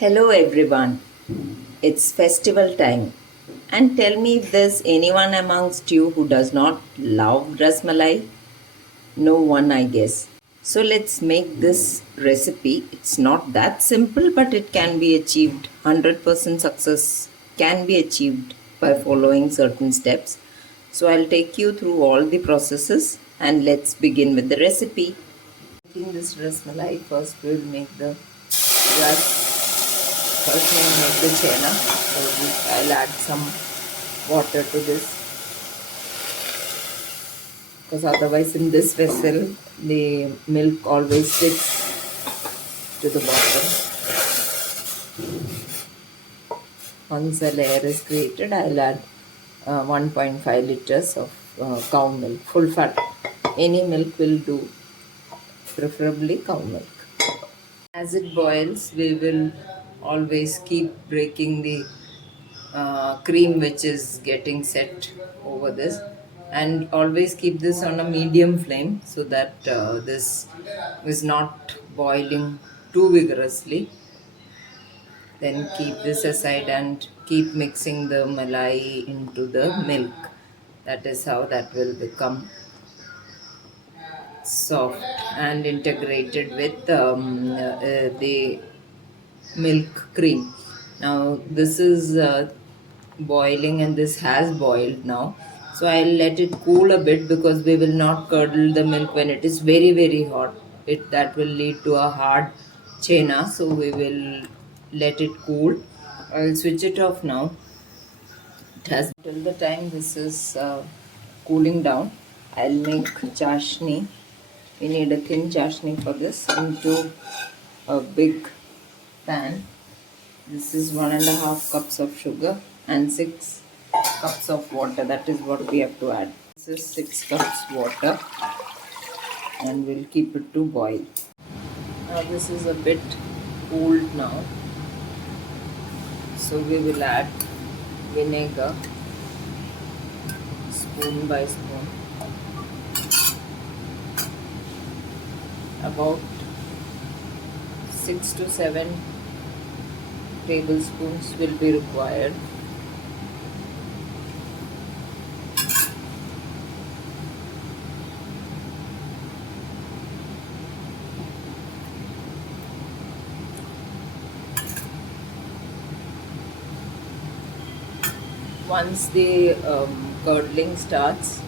Hello everyone, it's festival time. And tell me if there's anyone amongst you who does not love Rasmalai? No one, I guess. So let's make this recipe. It's not that simple, but it can be achieved. 100% success can be achieved by following certain steps. So I'll take you through all the processes and let's begin with the recipe. Making this Rasmalai, first we'll make the rus. First we'll make the chena. So I'll add some water to this because otherwise in this vessel the milk always sticks to the bottom. Once the layer is created, I'll add 1.5 liters of cow milk, full fat. Any milk will do, preferably cow milk. As it boils, we will always keep breaking the cream which is getting set over this, and always keep this on a medium flame so that this is not boiling too vigorously. Then keep this aside and keep mixing the malai into the milk. That is how that will become soft and integrated with the milk cream. Now this is boiling and this has boiled now. So I'll let it cool a bit because we will not curdle the milk when it is very hot. That will lead to a hard chena. So we will let it cool. I'll switch it off now. It has till the time this is cooling down. I'll make chashni. We need a thin chashni for this into a big pan. This is 1.5 cups of sugar and 6 cups of water. That is what we have to add. This is 6 cups water and we'll keep it to boil. Now this is a bit cooled now. So we will add vinegar, spoon by spoon. About 6 to 7 tablespoons will be required. Once the curdling starts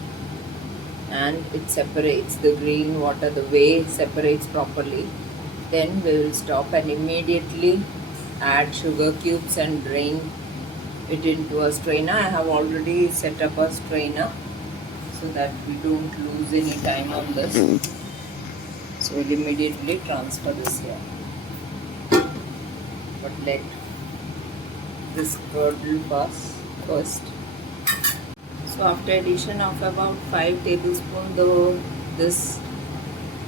and it separates, the green water, the whey separates properly, then we will stop and immediately add sugar cubes and drain it into a strainer. I have already set up a strainer so that we don't lose any time on this. So we'll immediately transfer this here. But let this curdle pass first. So after addition of about 5 tablespoons, though, this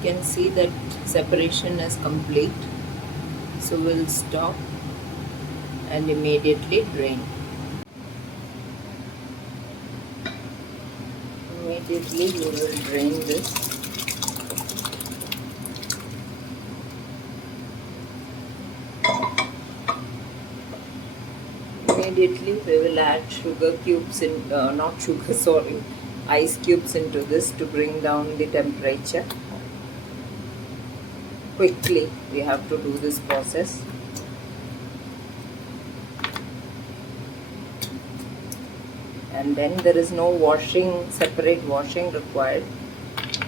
you can see that separation is complete. So we'll stop and immediately drain. Immediately we will drain this. Immediately we will add sugar cubes in, not sugar, sorry, ice cubes into this to bring down the temperature. Quickly we have to do this process. And then there is no washing, separate washing required.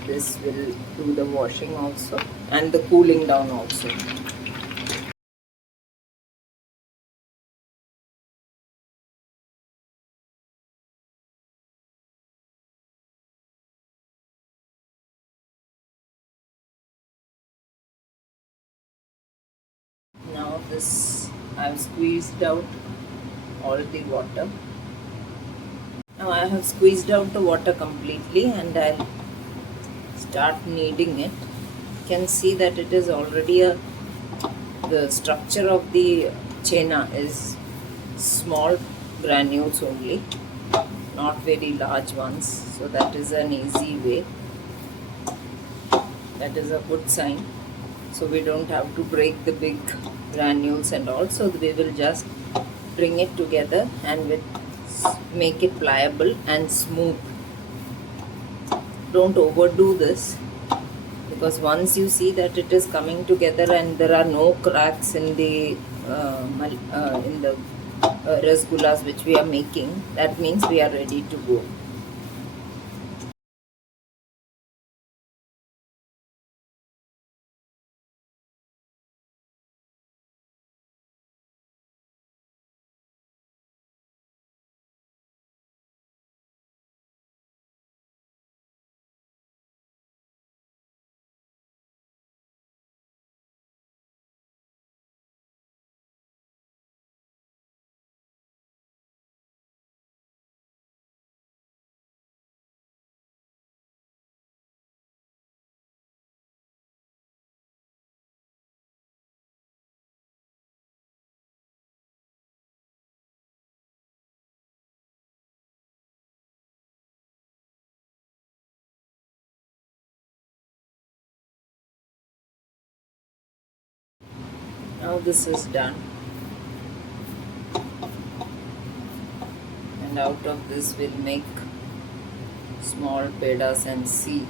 This will do the washing also and the cooling down also. Now this I have squeezed out all the water. Now I have squeezed out the water completely and I'll start kneading it. You can see that it is already the structure of the chena is small granules only, not very large ones. So that is an easy way. That is a good sign. so we don't have to break the big granules and all. So we will just bring it together and make it pliable and smooth. Don't overdo this, because once you see that it is coming together and there are no cracks in the rasgullas which we are making, that means we are ready to go. Now this is done, and out of this we'll make small pedas and see.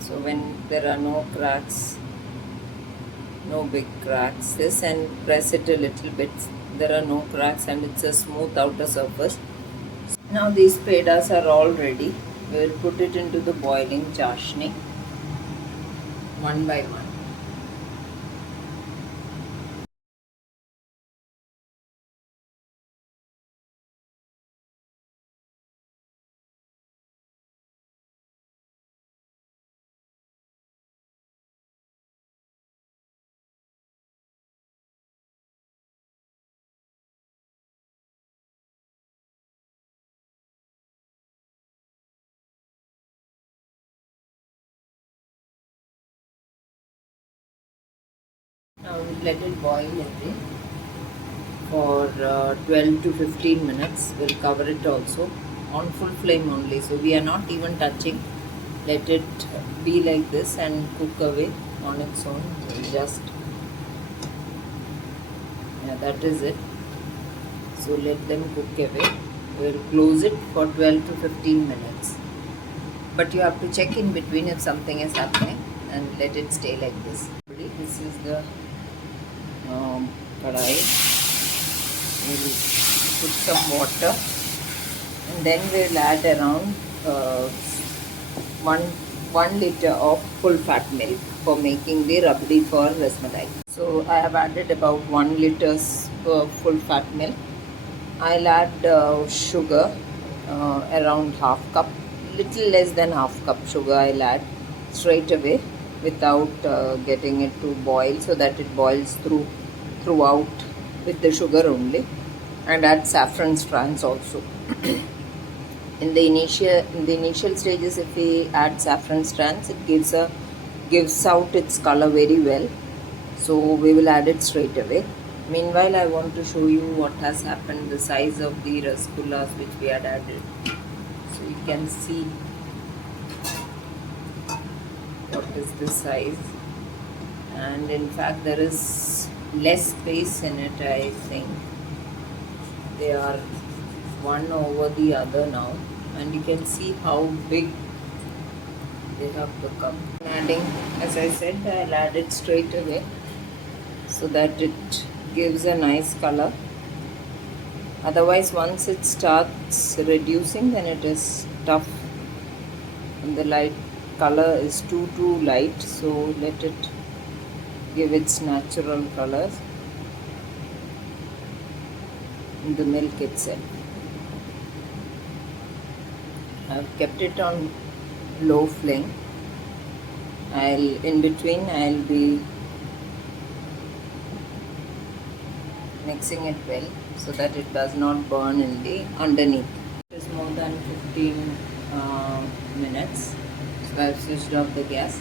So when there are no cracks, no big cracks, this, and press it a little bit, there are no cracks and it's a smooth outer surface. Now these pedas are all ready. We will put it into the boiling chashni one by one. Now we let it boil again for 12 to 15 minutes. We'll cover it also on full flame only. So we are not even touching. Let it be like this and cook away on its own. Just, yeah, that is it. So let them cook away. We'll close it for 12 to 15 minutes. But you have to check in between if something is happening, and let it stay like this. This is the kadai. We'll put some water, and then we'll add around 1 liter of full fat milk for making the rabri for rasmalai. So I have added about 1 liter full fat milk. I'll add sugar, around half cup, little less than half cup sugar I'll add straight away without getting it to boil, so that it boils throughout with the sugar only. And add saffron strands also. in the initial stages, if we add saffron strands, it gives out its color very well, so we will add it straight away. Meanwhile, I want to show you what has happened, the size of the rasgullas which we had added. So you can see what is the size, and in fact there is less space in it. I think they are one over the other now, and you can see how big they have become. Adding, as I said, I'll add it straight away so that it gives a nice color. Otherwise, once it starts reducing, then it is tough and the light color is too light. So let it give its natural colors in the milk itself. I've kept it on low flame. In between I'll be mixing it well so that it does not burn in the underneath. It is more than 15 minutes, so I've switched off the gas,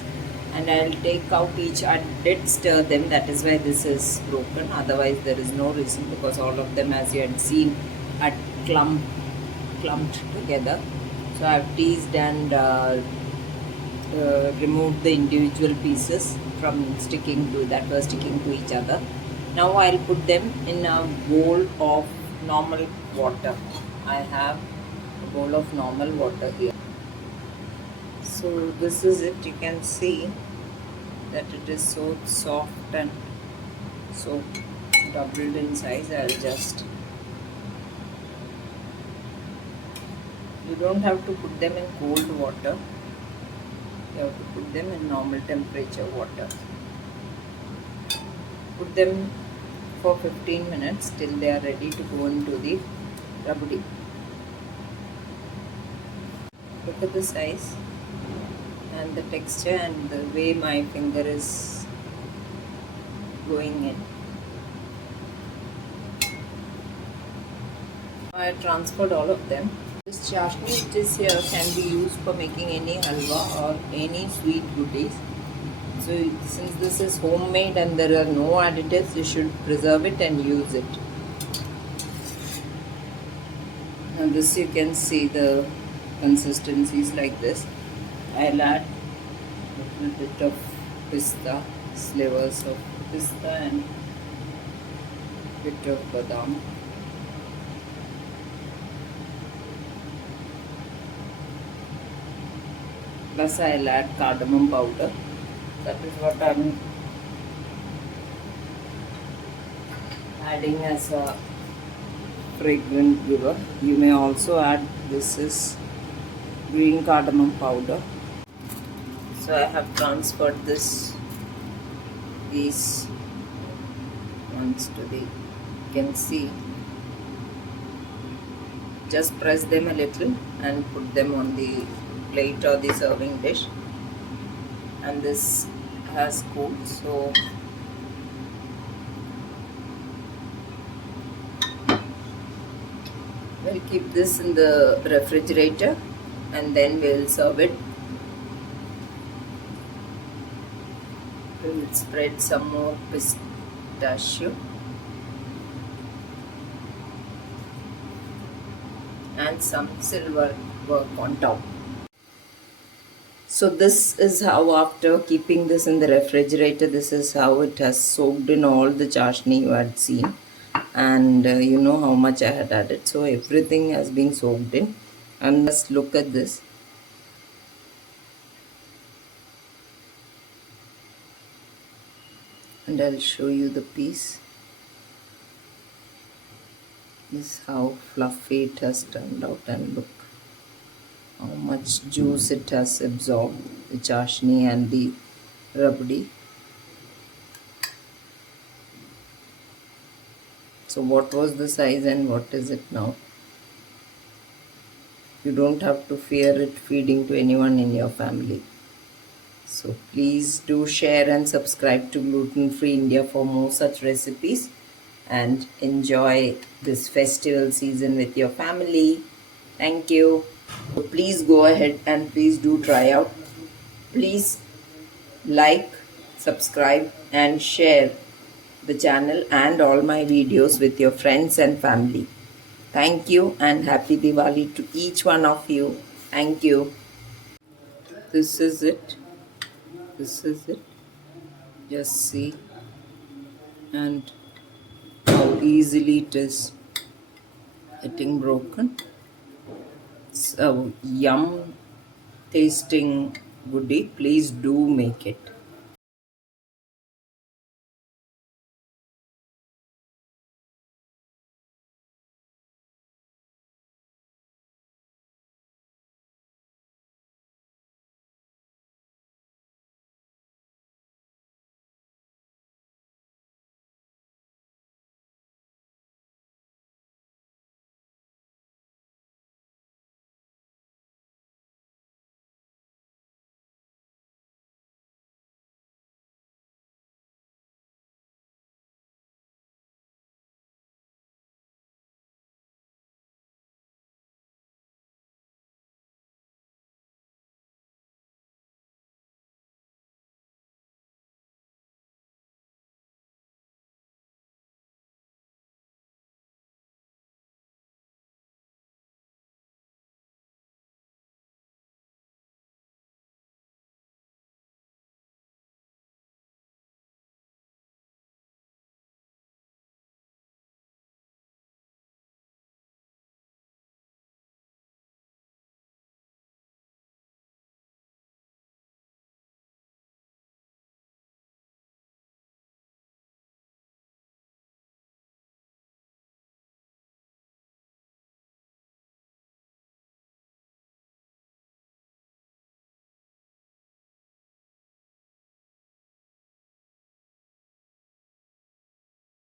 and I'll take out each. I did stir them, that is why this is broken, otherwise there is no reason, because all of them, as you had seen, at clumped together. So I've teased and removed the individual pieces from sticking to that were sticking to each other. Now I'll put them in a bowl of normal water. I have a bowl of normal water here. So this is it. You can see that it is so soft and so doubled in size. I'll just, you don't have to put them in cold water. You have to put them in normal temperature water. Put them for 15 minutes till they are ready to go into the rabri. Look at the size and the texture and the way my finger is going in. I transferred all of them. This chashni which is here can be used for making any halwa or any sweet goodies. So since this is homemade and there are no additives, you should preserve it and use it. Now this, you can see the consistency is like this. I'll add a little bit of pista, slivers of pista and bit of badam. Plus I'll add cardamom powder. That is what I'm adding as a fragrant giver. You may also add, this is green cardamom powder. So I have transferred these ones to the, you can see, just press them a little and put them on the plate or the serving dish, and this has cooled. So we'll keep this in the refrigerator and then we'll serve it. We'll spread some more pistachio and some silver work on top. So this is how, after keeping this in the refrigerator, this is how it has soaked in all the chashni you had seen. And you know how much I had added. So everything has been soaked in. And just look at this. And I'll show you the piece. This is how fluffy it has turned out, and look how much juice it has absorbed, the chashni and the rabri. So what was the size and what is it now? You don't have to fear it feeding to anyone in your family. So please do share and subscribe to Gluten Free India for more such recipes, and enjoy this festival season with your family. Thank you. So please go ahead and please do try out. Please like, subscribe and share the channel and all my videos with your friends and family. Thank you and happy Diwali to each one of you. Thank you. This is it. This is it. Just see, and how easily it is getting broken. So yum tasting goodie. Please do make it.